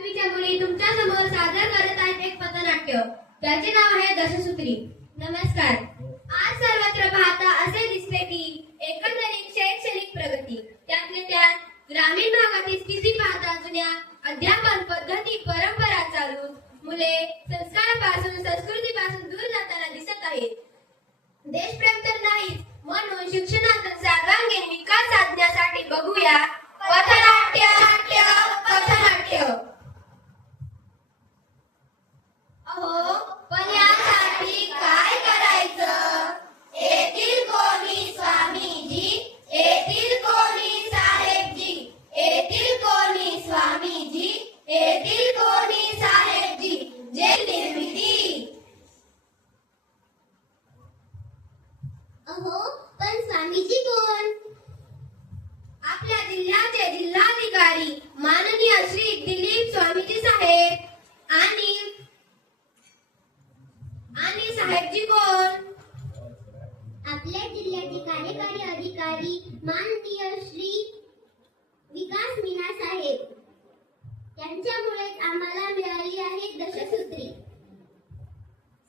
सातवीच्या मुली तुमच्या समोर सादर करत आहेत एक पथनाट्य ज्याचे नाव आहे दशसूत्री. नमस्कार. आज सर्वत्र पाहता असे दिसते की एकंदरीत शैक्षणिक प्रगती, त्यातल्या त्यात ग्रामीण भागातील स्थिती पाहता जुन्या अध्यापन पद्धती परंपरा चालून मुले संस्कारापासून संस्कृतीपासून दूर जाताना दिसत आहेत. देशप्रेम तर नाहीच, म्हणून शिक्षणातून सर्वांगीण विकास साधण्यासाठी बघूया पथनाट्य. अहो, पण यासाठी काय करायचं? येतील कोणी स्वामीजी, येतील कोणी साहेबजी, येतील कोणी स्वामीजी, येतील कोणी साहेबजी. जय निर्मिती. अहो, पण स्वामीजी कोण? आपल्या जिल्ह्याचे जिल्हाधिकारी माननीय श्री दिलीप स्वामीजी साहेब. आणि साहेबजी कोण? आपल्या जिल्ह्याचे कार्यकारी अधिकारी माननीय श्री विकास मीना साहेब. त्यांच्यामुळेच आम्हाला मिळाली आहे दशसूत्री.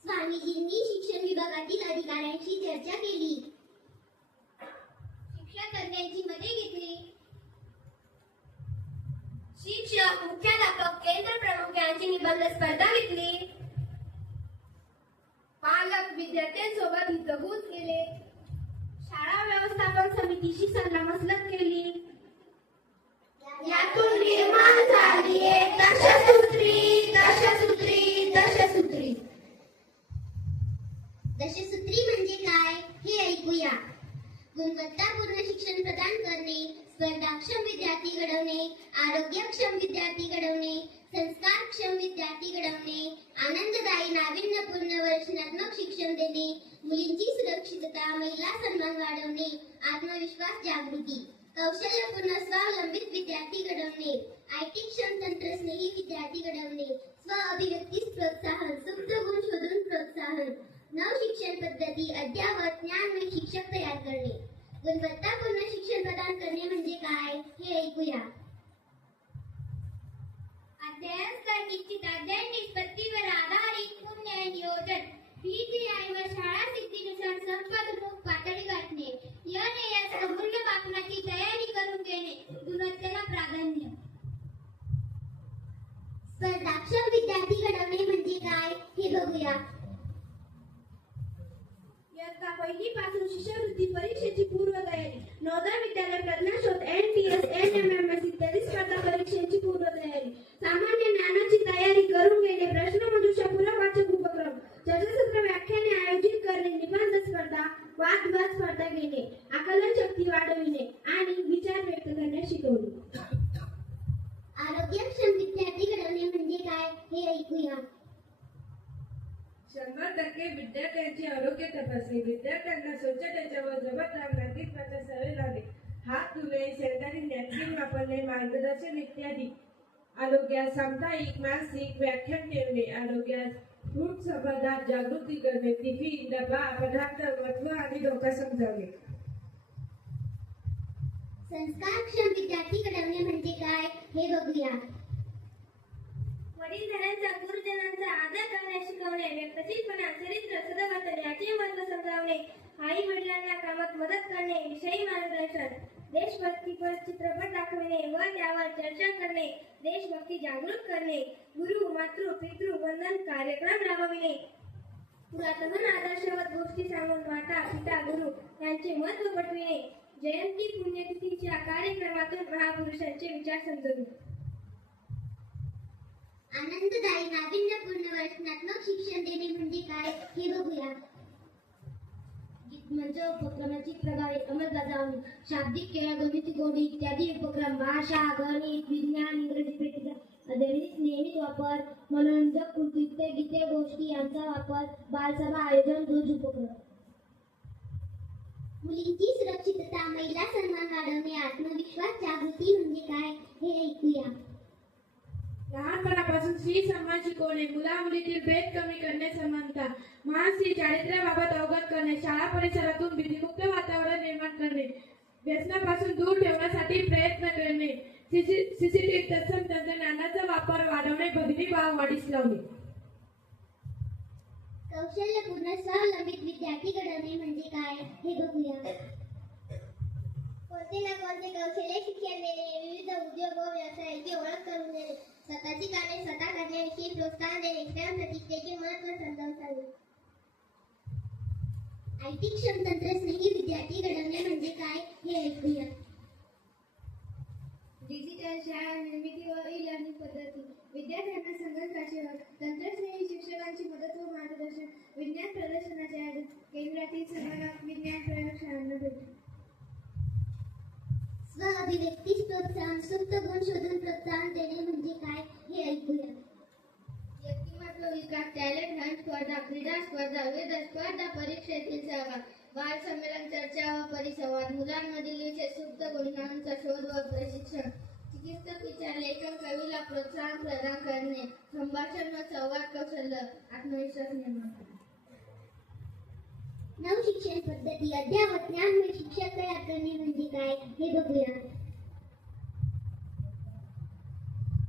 स्वामीजींनी शिक्षण विभागातील अधिकाऱ्यांशी चर्चा केली, शिक्षण तज्ञांची मदत घेतली, शिक्षक मुख्याध्यापक केंद्र प्रमुख यांची निबंध स्पर्धा घेतली, पालक विद्यार्थ्यांसोबत हितगुज केले, शाळा व्यवस्थापन समितीशी सल्लामसलत केली. यातून निर्माण झाली दशसूत्री. दशसूत्री म्हणजे काय हे ऐकूया. गुणवत्तापूर्ण शिक्षण प्रदान करणे, स्पर्धाक्षम विद्यार्थी घडवणे, आरोग्यक्षम विद्यार्थी घडवणे, संस्कारक्षम विद्यार्थी घडवणे, आनंददायी नाविन्यपूर्ण वर्षणात्मक शिक्षण देणे, मुलींची सुरक्षितता, महिला सन्मान वाढवणे, आत्मविश्वास जागृती, कौशल्यपूर्ण स्वावलंबित विद्यार्थी घडवणे, आयटी क्षम तंत्रस्नेही विद्यार्थी घडवणे, स्व अभिव्यक्तीस प्रोत्साहन, सुप्त गुण शोधून प्रोत्साहन, नव शिक्षण पद्धती, अद्यावत ज्ञानमय शिक्षक तयार करणे. गुणवत्तापूर्ण शिक्षण प्रदान करणे म्हणजे काय हे ऐकूया. अध्ययन स्तर निश्चित अध्ययन निष्पत्तीवर आधारित पुण्य नियोजन, PGI व शाळा सिद्धीनुसार संपदमुख पातळी गाठणे, या संपूर्ण मापनाची तयारी करून घेणे, गुणवत्तेला प्राधान्य. स्पर्धाक्षम विद्यार्थी घडवणे म्हणजे काय हे बघूया. इयत्ता पहिलीपासून शिष्यवृत्ती परीक्षेची पूर्वतयारी, नवोदय विद्यालय प्रज्ञाशोध, NTS, NMMS इत्यादी स्पर्धा परीक्षेची पूर्वतयारी, सामान्य ज्ञानाची तयारी करून घेणे, प्रश्नमंजुषा पूरक वाचक उपक्रम, चर्चासत्र व्याख्याने आयोजित करणे, निबंध स्पर्धा, वादविवाद स्पर्धा घेणे, आकलन शक्ती वाढविणे आणि विचार व्यक्त करण्यास शिकवणे. आरोग्यक्षम विद्यार्थी घडवणे म्हणजे काय हे ऐकूया. 100% विद्यार्थ्यांची आरोग्य तपासणी, विद्यार्थ्यांना स्वच्छतेच्या व जबाबदार नागरिकत्वाच्या सवय लावणे, हात धुणे, सॅनिटरी नॅपकिन वापरणे, मार्गदर्शन इत्यादी. आरोग्यास साप्ताहिक मासिक व्याख्यान ठेवणे, आरोग्यास फ्रूट संबंधात जागृती करणे, टिफिन डबा पदार्थ महत्व आणि धोका समजावणे. संस्कारक्षम विद्यार्थी घडवणे म्हणजे काय हे बघूया. वडीलधाऱ्यांचा गुरुजनांचा आदर करण्यास शिकवणे, व्यक्तिचित्पणा, चरित्र, सद्वर्तन याचे महत्त्व समजावणे, आई वडिलांना कामात मदत करणे, विषयी मार्गदर्शन, देशभक्तीपर चित्रपट दाखवणे व त्यावर चर्चा करणे, देशभक्ती जागृत करणे, गुरु मातृ पितृ वंदन कार्यक्रम राबविणे, पुरातन आदर्शवत गोष्टी सांगून माता पिता गुरु यांचे महत्त्व पटविणे, जयंती पुण्यतिथीच्या कार्यक्रमातून महापुरुषांचे विचार समजविणे. आनंददायी नाविन्यपूर्ण वर्षणात्मक शिक्षण देणे म्हणजे काय हे बघूया. मंच उपक्रमाची प्रभावी अंमलबजावणी, शाब्दिक खेळ, गणित गोडी इत्यादी उपक्रम, भाषा गणित विज्ञान इंग्रजी पेटीचा नियमित वापर, मनोरंजक कृती गीते गोष्टी यांचा वापर, बालसभा आयोजन, रोज उपक्रम. मुलींची सुरक्षितता, महिला सन्मान वाढवणे, आत्मविश्वास जागृती म्हणजे काय हे ऐकूया. लहानपणापासून स्त्री सन्मान शिकवणे, मुला मुलीतील भेद कमी करणे, समानता, मानसिक चारित्र्याबाबत अवगत करणे, शाळा परिसरातून भीतीमुक्त वातावरण निर्माण करणे, व्यसनापासून दूर ठेवण्यासाठी प्रयत्न करणे, सीसीटीव्ही तत्सम तंत्रज्ञानाचा वापर वाढवणे, भगिनी भाव वाढीस लावणे. कौशल्यपूर्ण स्वावलंबित विद्यार्थी घडवणे म्हणजे काय हे बघूया. कोणते ना कोणते कौशल्य शिक्षण देणे, विविध उद्योग व व्यवसायाची ओळख करून देणे, स्वतःची कामे स्वतः करण्याविषयी प्रोत्साहन देणे, प्रतिष्ठेचे महत्त्व समजावून सांगणे. आयटी क्षम तंत्रस्नेही विद्यार्थी घडवणे म्हणजे काय हे ऐकूया. डिजिटल शाळा निर्मिती व ई लर्निंग पद्धती, विद्यार्थ्यांना संगणक भाषेवर तंत्रज्ञानी शिक्षकांची मदत व मार्गदर्शन, विज्ञान प्रदर्शनाच्या केंद्रातील संगणक विज्ञान प्रयोगशाळांना भेट. स्व अभिव्यक्तीस प्रोत्साहन, सुप्त गुण शोधून प्रोत्साहन देणे म्हणजे काय हे ऐकूया. व्यक्तिमत्व विकास, टॅलेंट हंट स्पर्धा, क्रीडा स्पर्धा, विविध स्पर्धा परीक्षेतील सहभाग, बाल संमेलन, चर्चा व परिसंवाद, मुलांमधील विषय सुप्त गुणांचा शोध व प्रशिक्षण, चिकित्सक विचार, लेखन, कवीला प्रोत्साहन प्रदान करणे, संभाषण व संवाद कौशल्य, आत्मविश्वास निर्माण करणे. नवशिक्षण पद्धती, अद्ययावत ज्ञानमय शिक्षक तयार करणे म्हणजे काय हे बघूया.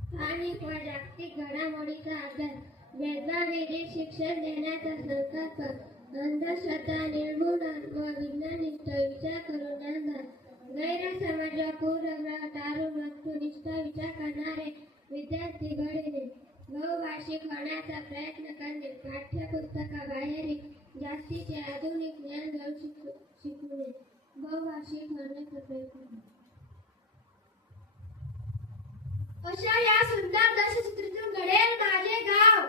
स्थानिक व जागतिक घडामोडीचा अभ्यास, भेदभावरहित शिक्षण देण्याचा संकल्प, अंधश्रद्धा निर्मूलन व विज्ञानिष्ठ विचार करून अंधार, गैरसमज व पूर्वग्रह टाळून वस्तुनिष्ठ विचार करणारे विद्यार्थी घडविणे, बहुभाषिक होण्याचा प्रयत्न करणे, पाठ्यपुस्तकाबाहेरील जास्तीचे आधुनिक ज्ञान घेऊन शिकवणे, बहुभाषिक होण्याचा प्रयत्न करणे. अशा या सुंदर दशसूत्रीतून घडेल माझे गाव.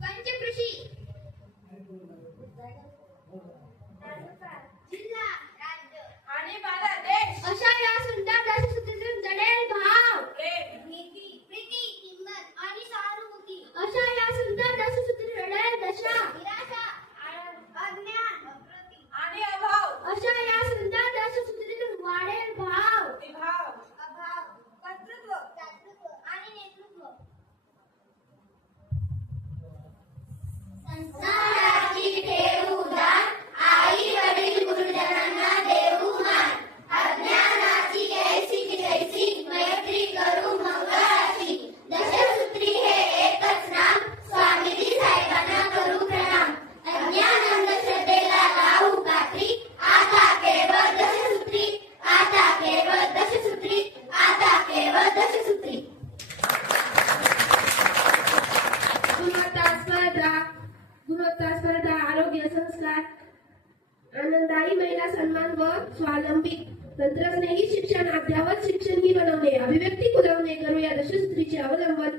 पंचकृषी, जिल्हा, राज्य आणि माझा देश. अशा या सुंदर दशसूत्रीतून घडेल भाव, नीती, प्रीती, किंमत आणि सहानुभूती. अशा या सुंदर दशसूत्रीतून घडेल दशा, निराशा, अज्ञान, अप्रतिम आणि अभाव. अशा या सुंदर दशसूत्रीतून वाढेल भाव, विभाव. अभाव, कर्तृत्व, दातृत्व आणि नेतृत्व. संस्काराची ठेव उदार, आई वडील गुरुजनांना देऊ मान, अज्ञानाची ऐसी की तैसी मैत्री करू मंगळाची. दशसूत्री हे एकच नाम, स्वामीजी साहेबांना करू प्रणाम. अज्ञान अंधश्रद्धेला लावू कात्री, आता केवळ दशसूत्री, आता केवळ दशसूत्री, आता केवळ दशसूत्री. गुणवत्ता स्पर्धा, आरोग्य संस्कार, आनंदायी महिला सन्मान व स्वावलंबी तंत्रज्ञानी शिक्षण, अद्ययावत शिक्षण ही घडवणे, अभिव्यक्ती फुलवणे करूया दशसूत्रीचे अवलंबन.